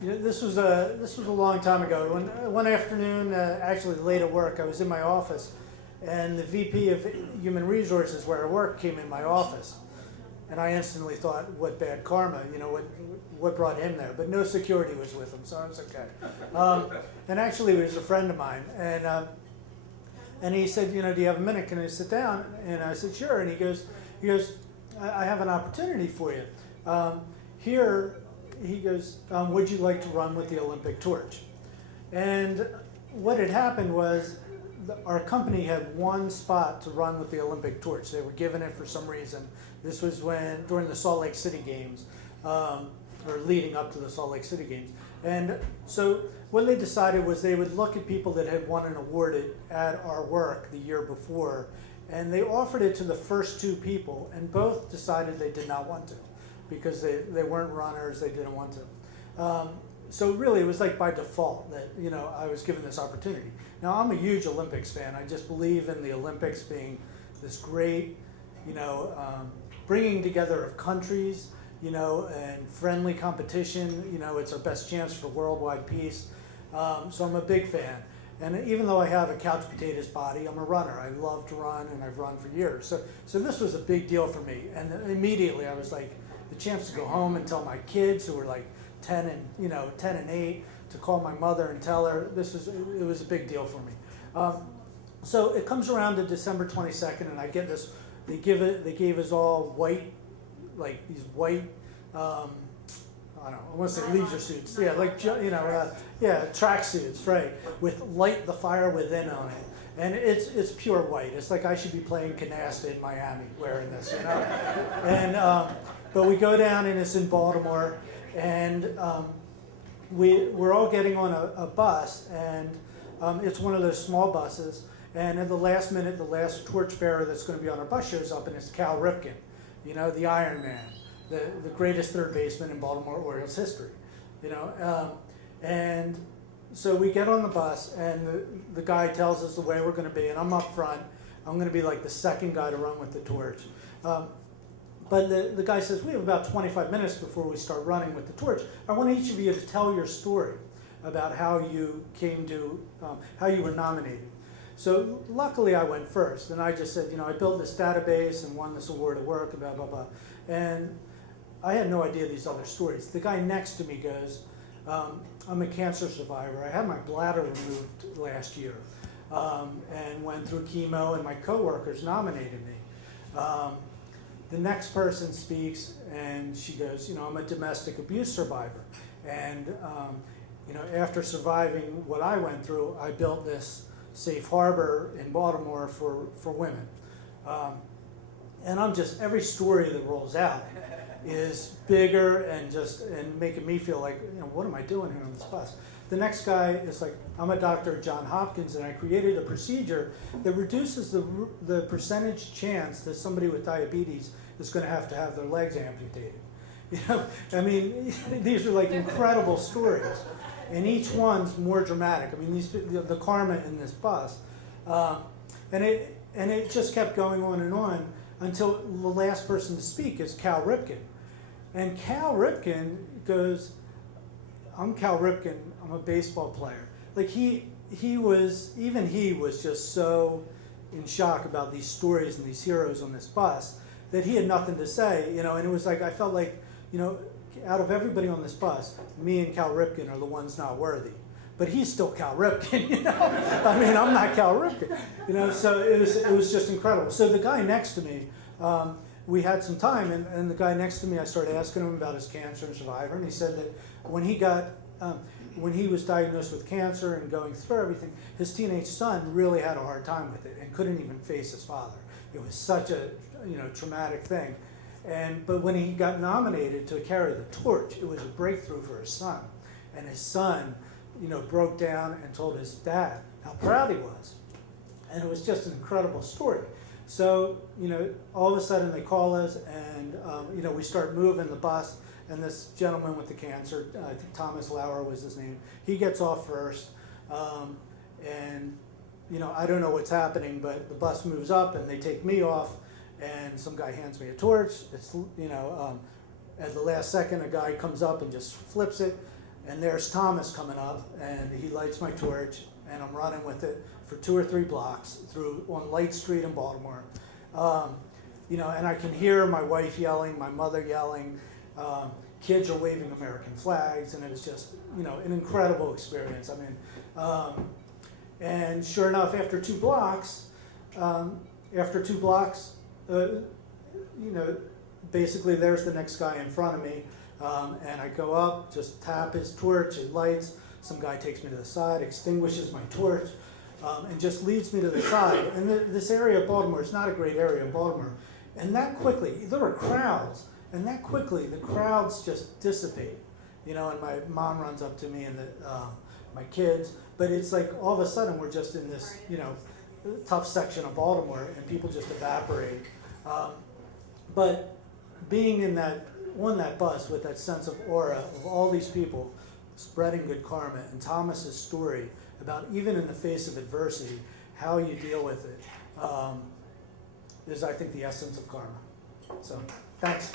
This was a long time ago. One afternoon, actually late at work, I was in my office, and the VP of Human Resources where I work came in my office, and I instantly thought, what bad karma? What brought him there? But no security was with him, so I was okay. And actually, he was a friend of mine, and he said, do you have a minute? Can I sit down? And I said, sure. And he goes, I have an opportunity for you. Here, he goes, would you like to run with the Olympic torch? And what had happened was our company had one spot to run with the Olympic torch. They were given it for some reason. This was during the Salt Lake City Games, or leading up to the Salt Lake City Games. And so what they decided was they would look at people that had won an award at our work the year before, and they offered it to the first two people, and both decided they did not want to, because they weren't runners, they didn't want to. So really it was like by default that I was given this opportunity. Now I'm a huge Olympics fan. I just believe in the Olympics being this great, bringing together of countries, and friendly competition. It's our best chance for worldwide peace. So I'm a big fan. And even though I have a couch potatoes body, I'm a runner. I love to run, and I've run for years. So this was a big deal for me. And immediately I was like, the chance to go home and tell my kids who were like 10 and 8, to call my mother and tell her, it was a big deal for me. So it comes around to December 22nd, and I get this. They gave us all white, like these white, I don't know, I want to say leisure suits. Yeah, like track suits, right? With Light the Fire Within on it. And it's pure white. It's like I should be playing canasta in Miami wearing this, And but we go down, and it's in Baltimore, and we're all getting on a bus, and it's one of those small buses. And at the last minute, the last torchbearer that's going to be on our bus shows up, and it's Cal Ripken, the Iron Man, the greatest third baseman in Baltimore Orioles history, And so we get on the bus, and the guy tells us the way we're going to be, and I'm up front. I'm going to be like the second guy to run with the torch. But the guy says, we have about 25 minutes before we start running with the torch. I want each of you to tell your story about how you came to, how you were nominated. So luckily I went first, and I just said, I built this database and won this award at work, blah, blah, blah. And I had no idea these other stories. The guy next to me goes, I'm a cancer survivor. I had my bladder removed last year and went through chemo, and my coworkers nominated me. The next person speaks, and she goes, I'm a domestic abuse survivor. And, after surviving what I went through, I built this safe harbor in Baltimore for women. And every story that rolls out is bigger and making me feel like, what am I doing here on this bus? The next guy is like, I'm a doctor at Johns Hopkins, and I created a procedure that reduces the percentage chance that somebody with diabetes is going to have their legs amputated. These are like incredible stories, and each one's more dramatic. The karma in this bus, and it just kept going on and on until the last person to speak is Cal Ripken, and Cal Ripken goes, I'm Cal Ripken. I'm a baseball player. Like he was just so in shock about these stories and these heroes on this bus that he had nothing to say, and it was like, I felt like, out of everybody on this bus, me and Cal Ripken are the ones not worthy. But he's still Cal Ripken, I'm not Cal Ripken, so it was just incredible. So the guy next to me, we had some time, and the guy next to me, I started asking him about his cancer and survivor, and he said that when he was diagnosed with cancer and going through everything, his teenage son really had a hard time with it and couldn't even face his father. It was such a traumatic thing. But when he got nominated to carry the torch, it was a breakthrough for his son. And his son, broke down and told his dad how proud he was. And it was just an incredible story. So, all of a sudden they call us, and, we start moving the bus. And this gentleman with the cancer, I think Thomas Lauer was his name, he gets off first. And, I don't know what's happening, but the bus moves up, and they take me off. And some guy hands me a torch. It's at the last second, a guy comes up and just flips it, and there's Thomas coming up, and he lights my torch, and I'm running with it for 2 or 3 blocks through on Light Street in Baltimore. And I can hear my wife yelling, my mother yelling, kids are waving American flags, and it was just, an incredible experience. I mean, and sure enough, after 2 blocks, basically there's the next guy in front of me, and I go up, just tap his torch, it lights, some guy takes me to the side, extinguishes my torch, and just leads me to the side. And this area of Baltimore is not a great area of Baltimore. And that quickly, there were crowds, and that quickly the crowds just dissipate. And my mom runs up to me and my kids, but it's like all of a sudden we're just in this, tough section of Baltimore, and people just evaporate. But being on that bus with that sense of aura of all these people spreading good karma, and Thomas's story about even in the face of adversity, how you deal with it, is, I think, the essence of karma. So, thanks.